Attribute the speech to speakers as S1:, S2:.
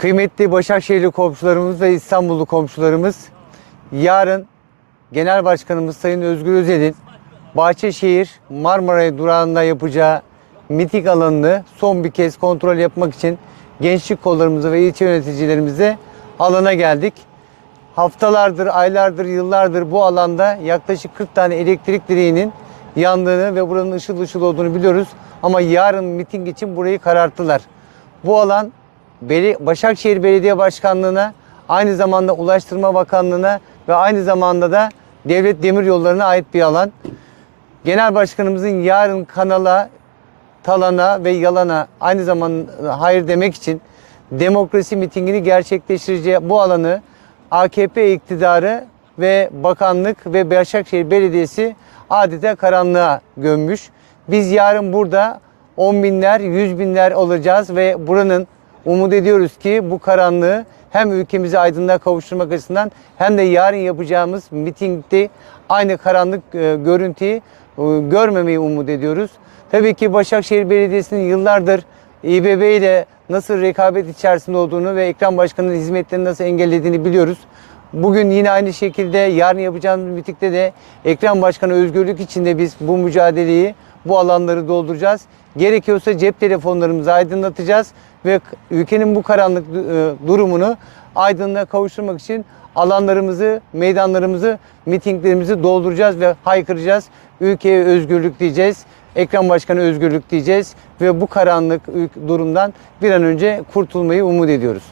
S1: Kıymetli Başakşehirli komşularımız ve İstanbullu komşularımız, yarın Genel Başkanımız Sayın Özgür Özel'in Bahçeşehir Marmaray durağında yapacağı miting alanını son bir kez kontrol yapmak için gençlik kollarımızı ve ilçe yöneticilerimizle alana geldik. Haftalardır, aylardır, yıllardır bu alanda yaklaşık 40 tane elektrik direğinin yandığını ve buranın ışıl ışıl olduğunu biliyoruz. Ama yarın miting için burayı kararttılar. Bu alan Başakşehir Belediye Başkanlığı'na, aynı zamanda Ulaştırma Bakanlığı'na ve aynı zamanda da Devlet Demiryolları'na ait bir alan. Genel Başkanımızın yarın kanala, talana ve yalana aynı zamanda hayır demek için demokrasi mitingini gerçekleştireceği bu alanı AKP iktidarı ve bakanlık ve Başakşehir Belediyesi adeta karanlığa gömmüş. Biz yarın burada 10 binler, 100 binler olacağız ve buranın umut ediyoruz ki bu karanlığı hem ülkemizi aydınlığa kavuşturmak açısından hem de yarın yapacağımız mitingde aynı karanlık e, görüntüyü e, görmemeyi umut ediyoruz. Tabii ki Başakşehir Belediyesi'nin yıllardır İBB ile nasıl rekabet içerisinde olduğunu ve Ekrem Başkan'ın hizmetlerini nasıl engellediğini biliyoruz. Bugün yine aynı şekilde yarın yapacağımız mitingde de Ekrem Başkan'a özgürlük içinde biz bu mücadeleyi, bu alanları dolduracağız. Gerekiyorsa cep telefonlarımızı aydınlatacağız ve ülkenin bu karanlık e, durumunu aydınlığa kavuşturmak için alanlarımızı, meydanlarımızı, mitinglerimizi dolduracağız ve haykıracağız. Ülkeye özgürlük diyeceğiz. Ekrem Başkan'a özgürlük diyeceğiz ve bu karanlık durumdan bir an önce kurtulmayı umut ediyoruz.